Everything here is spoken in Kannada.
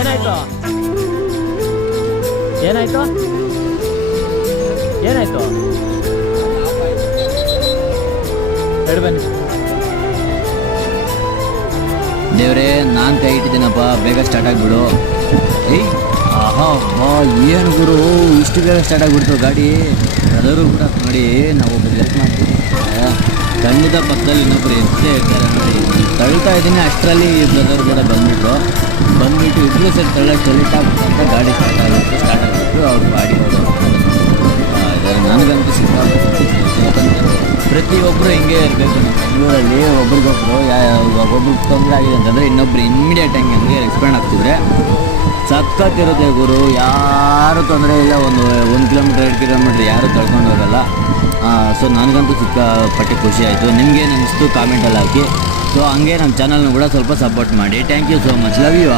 ಏನಾಯ್ತು ಏನಾಯ್ತು ಏನಾಯ್ತು ಹೇಳಿ ಬನ್ನಿ. ದೇವ್ರೆ ನಾನು ಕೈ ಇಟ್ಟಿದ್ದೀನಪ್ಪ, ಬೇಗ ಸ್ಟಾರ್ಟ್ ಆಗಿಬಿಡು. ಏಯ್ ಆಹಾ ಏನು ಗುರು ಇಷ್ಟು ಬೇಗ ಸ್ಟಾರ್ಟ್ ಆಗಿಬಿಡ್ತು ಗಾಡಿ. ಅದರೂ ಕೂಡ ನೋಡಿ ನಾವು ಒಬ್ಬರು ಹೆಲ್ಪ್ ಮಾಡ್ತೀವಿ, ಖಂಡಿತ ಪಕ್ಕದಲ್ಲಿ ಇನ್ನೊಬ್ರು ಇರ್ತೇ ಇರ್ತಾರೆ ನೋಡಿ. ತಳ್ತಾ ಇದ್ದೀನಿ ಅಷ್ಟರಲ್ಲಿ ಈ ಬ್ರದರ್ ಕೂಡ ಬಂದ್ಬಿಟ್ಟು ಇಬ್ಬರು ಸರಿ ತಳ್ಳಿಟ್ಟ ಅಂತ ಗಾಡಿ ಸ್ಟಾರ್ಟ್ ಆಗಿಬಿಟ್ಟು ಅವ್ರ ಗಾಡಿ ನನಗಂತೂ ಸಿಕ್ಕಾಗುತ್ತೆ. ಯಾಕಂದರೆ ಪ್ರತಿಯೊಬ್ಬರು ಹಿಂಗೆ ಇರಬೇಕು ನಮ್ಮ ಬೆಂಗಳೂರಲ್ಲಿ. ಒಬ್ರಿಗೊಬ್ರು ಒಬ್ರಿಗೆ ತೊಂದರೆ ಆಗಿದೆ ಅಂತಂದರೆ ಇನ್ನೊಬ್ರು ಇಮ್ಮಿಡಿಯೇಟ್ ಹಂಗೆ ಎಕ್ಸ್ಪ್ಲೇನ್ ಆಗ್ತಿದ್ರೆ ಸಖತ್ತಿರುತ್ತೆ ಗುರು. ಯಾರೂ ತೊಂದರೆ ಇಲ್ಲ, ಒಂದು ಕಿಲೋಮೀಟ್ರ್ 2 ಕಿಲೋಮೀಟ್ರ್ ಯಾರೂ ತಳ್ಕೊಂಡು ಹೋಗಲ್ಲ. ಸೊ ನನಗಂತೂ ಸಿಕ್ಕಾಪಟ್ಟೆ ಖುಷಿ ಆಯಿತು. ನಿಮಗೇನು ಅನ್ನಿಸ್ತು ಕಾಮೆಂಟಲ್ಲಿ ಹಾಕಿ. ಸೊ ಹಂಗೆ ನಮ್ಮ ಚಾನಲ್ನ ಕೂಡ ಸ್ವಲ್ಪ ಸಪೋರ್ಟ್ ಮಾಡಿ. Thank you so much, love you.